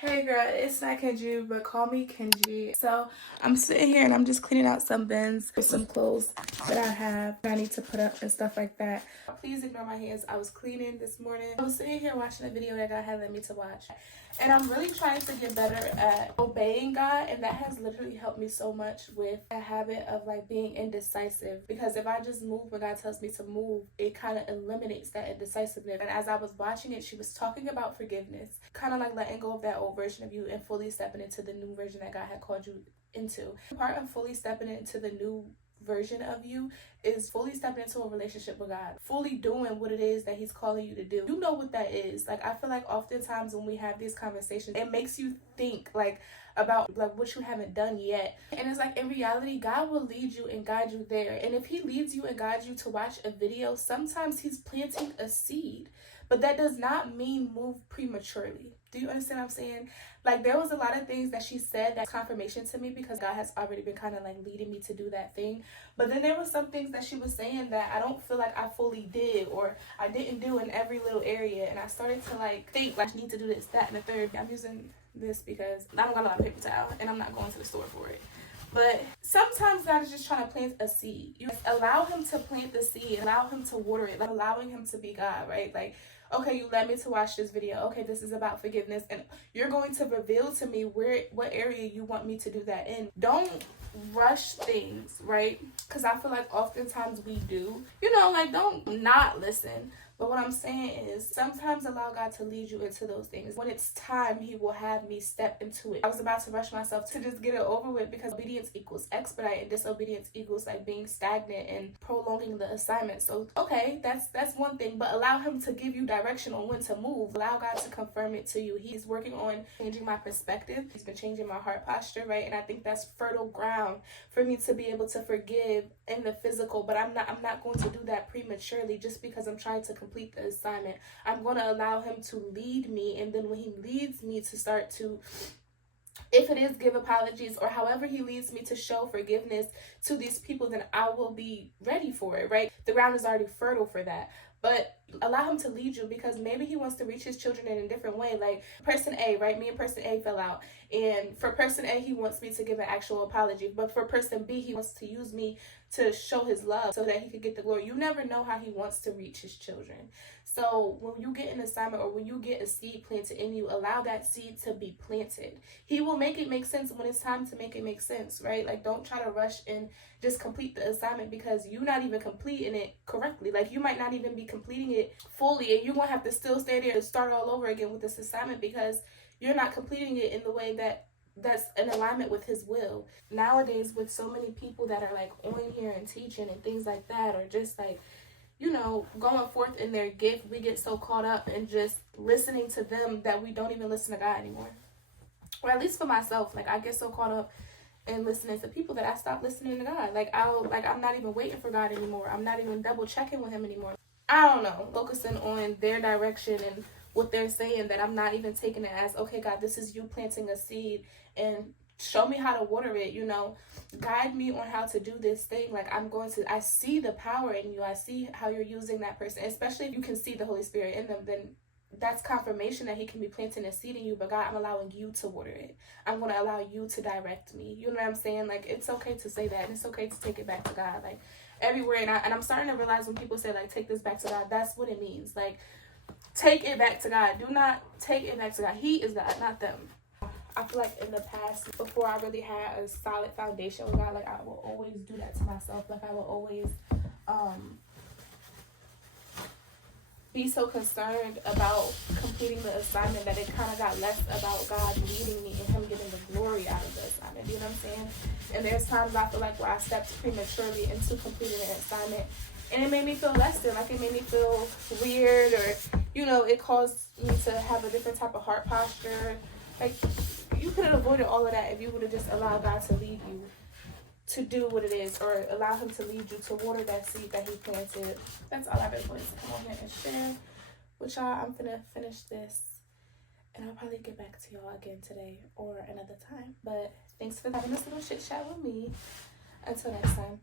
Hey girl, it's not Kenji, but call me Kenji. So I'm sitting here and I'm just cleaning out some bins with some clothes that I need to put up and stuff like that. Please ignore my hands. I was cleaning this morning. I was sitting here watching a video that God had let me to watch. And I'm really trying to get better at obeying God, and that has literally helped me so much with a habit of like being indecisive. Because if I just move when God tells me to move, it kind of eliminates that indecisiveness. And as I was watching it, she was talking about forgiveness, kind of like letting go of that old version of you and fully stepping into the new version that God had called you into. Part of fully stepping into the new version of you is fully stepping into a relationship with God, fully doing what it is that He's calling you to do. You know what that is. Like, I feel like oftentimes when we have these conversations, it makes you think like about like what you haven't done yet. And it's like, in reality, God will lead you and guide you there. And if He leads you and guides you to watch a video, sometimes He's planting a seed. But that does not mean move prematurely. Do you understand what I'm saying? Like, there was a lot of things that she said that's confirmation to me, because God has already been kind of like leading me to do that thing. But then there were some things that she was saying that I don't feel like I fully did, or I didn't do in every little area. And I started to like think like I need to do this, that, and the third. I'm using this because I don't got a lot of paper towel and I'm not going to the store for it. But sometimes God is just trying to plant a seed. You allow Him to plant the seed, allow Him to water it, like allowing Him to be God, right? Like, okay, you led me to watch this video. Okay, this is about forgiveness, and you're going to reveal to me what area you want me to do that in. Don't rush things, right? Because I feel like oftentimes we do. Like, don't not listen. But what I'm saying is, sometimes allow God to lead you into those things. When it's time, He will have me step into it. I was about to rush myself to just get it over with, because obedience equals expedite, and disobedience equals like being stagnant and prolonging the assignment. So, okay, that's one thing. But allow Him to give you direction on when to move. Allow God to confirm it to you. He's working on changing my perspective. He's been changing my heart posture, right? And I think that's fertile ground for me to be able to forgive in the physical. But I'm not going to do that prematurely just because I'm trying to complete the assignment. I'm going to allow Him to lead me, and then when He leads me to start to, if it is give apologies or however He leads me to show forgiveness to these people, then I will be ready for it, right? The ground is already fertile for that. But allow Him to lead you, because maybe He wants to reach His children in a different way. Like person A, right? Me and person A fell out. And for person A, He wants me to give an actual apology. But for person B, He wants to use me to show His love so that He could get the glory. You never know how He wants to reach His children. So when you get an assignment or when you get a seed planted in you, allow that seed to be planted. He will make it make sense when it's time to make it make sense, right? Like, don't try to rush and just complete the assignment, because you're not even completing it correctly. Like, you might not even be completing it fully, and you're going to have to still stay there and start all over again with this assignment, because you're not completing it in the way that's in alignment with His will. Nowadays, with so many people that are like on here and teaching and things like that, or just like, going forth in their gift, we get so caught up in just listening to them that we don't even listen to God anymore. Or at least for myself, like, I get so caught up in listening to people that I stop listening to God. I'm not even waiting for God anymore. I'm not even double checking with Him anymore. I don't know, focusing on their direction and what they're saying, that I'm not even taking it as, okay, God, this is you planting a seed, and show me how to water it, guide me on how to do this thing. Like, I see the power in you. I see how you're using that person, especially if you can see the Holy Spirit in them, then that's confirmation that He can be planting a seed in you. But God, I'm allowing you to water it. I'm going to allow you to direct me. You know what I'm saying? Like, it's okay to say that, and it's okay to take it back to God. Like, everywhere, and I'm starting to realize when people say, like, take this back to God, that's what it means. Like, take it back to God. Do not take it back to God. He is God, not them. I feel like in the past, before I really had a solid foundation with God, like, I will always do that to myself. Like, I will always be so concerned about completing the assignment that it kind of got less about God leading me and Him getting the glory out of the assignment. You know what I'm saying? And there's times I feel like where I stepped prematurely into completing an assignment, and it made me feel less than. Like, it made me feel weird, or, it caused me to have a different type of heart posture. Like, you could have avoided all of that if you would have just allowed God to lead you to do what it is, or allow Him to lead you to water that seed that He planted. That's all I've been wanting to come on here and share with y'all. I'm gonna finish this, and I'll probably get back to y'all again today or another time. But thanks for having this little chit chat with me. Until next time.